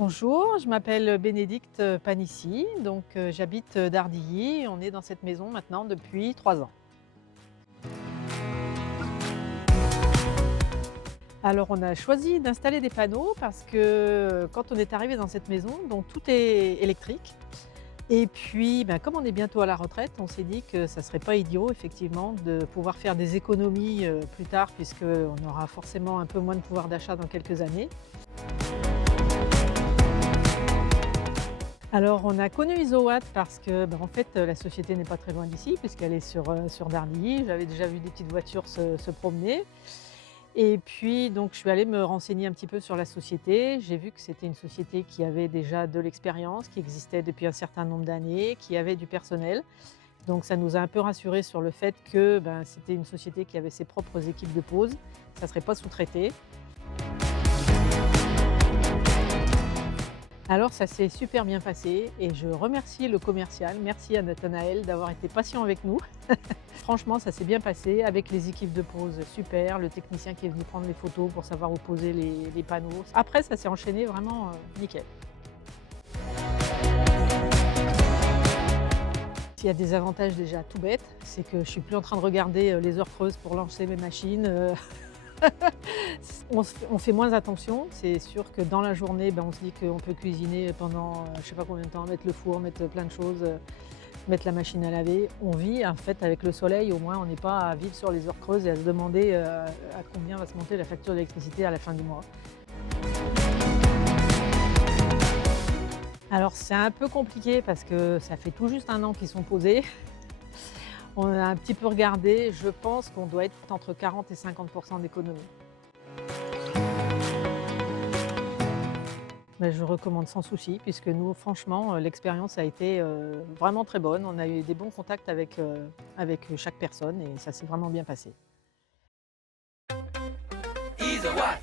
Bonjour, je m'appelle Bénédicte Panissi, j'habite Dardilly. On est dans cette maison maintenant depuis 3 ans. Alors on a choisi d'installer des panneaux parce que quand on est arrivé dans cette maison, donc tout est électrique. Et puis, comme on est bientôt à la retraite, on s'est dit que ça ne serait pas idiot effectivement de pouvoir faire des économies plus tard puisqu'on aura forcément un peu moins de pouvoir d'achat dans quelques années. Alors, on a connu Isowatt parce que, en fait, la société n'est pas très loin d'ici puisqu'elle est sur Dardilly. J'avais déjà vu des petites voitures se promener et puis donc je suis allée me renseigner un petit peu sur la société. J'ai vu que c'était une société qui avait déjà de l'expérience, qui existait depuis un certain nombre d'années, qui avait du personnel. Donc ça nous a un peu rassurés sur le fait que, c'était une société qui avait ses propres équipes de pause. Ça ne serait pas sous-traité. Alors ça s'est super bien passé et je remercie le commercial. Merci à Nathanaël d'avoir été patient avec nous. Franchement, ça s'est bien passé avec les équipes de pause super, le technicien qui est venu prendre les photos pour savoir où poser les panneaux. Après, ça s'est enchaîné vraiment nickel. Il y a des avantages déjà tout bêtes, c'est que je suis plus en train de regarder les heures creuses pour lancer mes machines. On fait moins attention. C'est sûr que dans la journée, on se dit qu'on peut cuisiner pendant, je ne sais pas combien de temps, mettre le four, mettre plein de choses, mettre la machine à laver. On vit en fait avec le soleil, au moins on n'est pas à vivre sur les heures creuses et à se demander à combien va se monter la facture d'électricité à la fin du mois. Alors c'est un peu compliqué parce que ça fait tout juste 1 an qu'ils sont posés. On a un petit peu regardé, je pense qu'on doit être entre 40 et 50% d'économie. Je recommande sans souci puisque nous franchement, l'expérience a été, vraiment très bonne. On a eu des bons contacts avec chaque personne et ça s'est vraiment bien passé. Isowatt